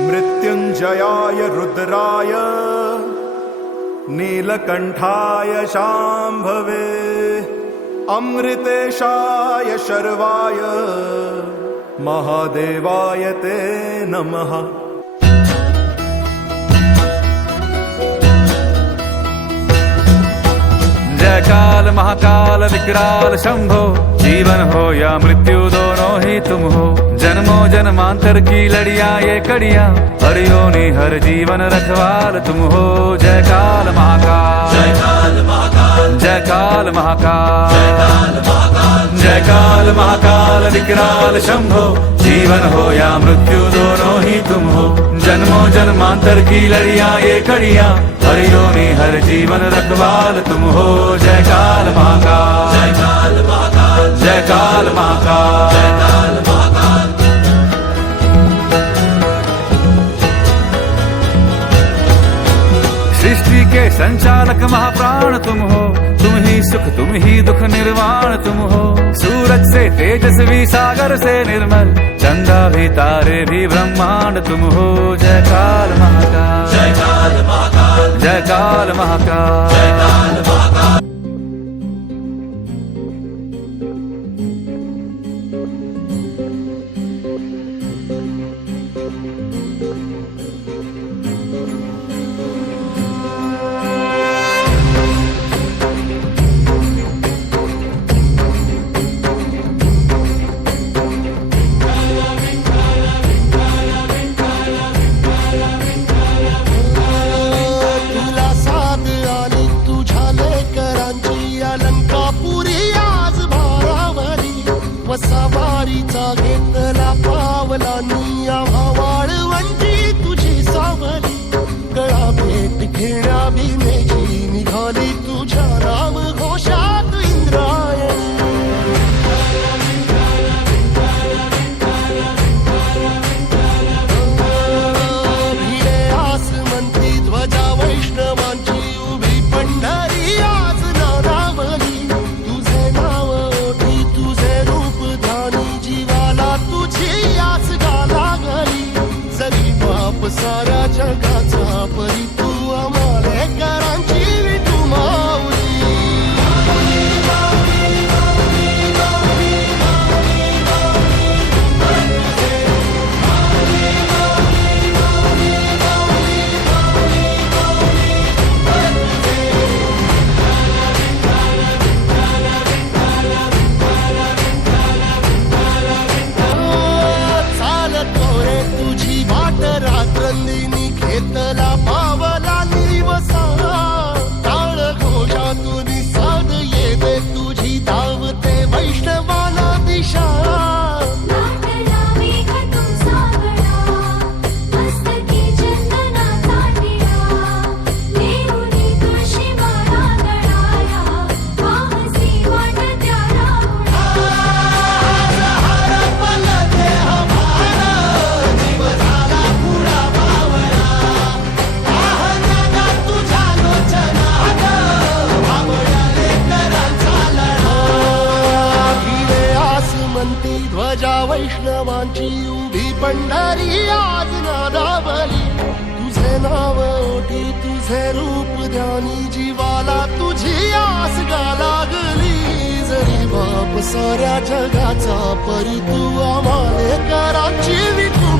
मृत्युंजयाय रुद्राय नीलकंठाय शांभवे अमृतेशाय शर्वाय महादेवाय ते नमः। जय काल महाकाल विकराल शंभो, जीवन हो या मृत्यु दोनों ही तुम हो। जन्मों जन्मांतर की लड़िया ये कड़िया, हर योनि हर जीवन रखवाल तुम हो। जय काल महाकाल, जय काल महाकाल, जय काल महाकाल, जय काल महाकाल, जय काल महाकाल विकराल शंभो, जीवन हो या मृत्यु दोनों ही तुम हो। जन्मों जन्मांतर की लड़िया ये कड़िया, हर योनि हर जीवन रखवाल तुम हो। जय काल महाकाल, जय काल महाकाल, जय काल महाकाल, जय काल महाकाल। सृष्टि के संचालक महाप्राण तुम हो, तुम ही सुख तुम ही दुख निर्वाण तुम हो। सूरज से तेजस्वी सागर से निर्मल, चंदा भी तारे भी ब्रह्मांड तुम हो। जय काल महाकाल, जय काल महाकाल, जय काल महाकाल, जय काल महाकाल। सवारीचा घेतला पावला निया वाळवंटी तुझी सावली, गळा भेट घेण्या भिनेची निघाली तुझ्या नाम घोषात इंद्रायणी। भिडे आसमंती ध्वजा वैष्णवांची उभी पंढरी आज नानावली, तुझे नाव ओठी तुझे रूप जीवाला तुझी आस गाला गली। जरी बाप साऱ्या जगाचा परी तू आमालेकरांची विठू माऊली। रात्रंदिनी घेतला पावला निवसा, टाळ घोषातून साध येते तुझी धावते वैष्णवाला दिशा। ध्वजा वैष्णवांची उभी पंढरी आज नादावली, तुझे नाव ओठी तुझे रूप ध्यानी जीवाला तुझी आस गा लागली। जरी बाप साऱ्या जगाचा परी तू आमालेकरांची विठू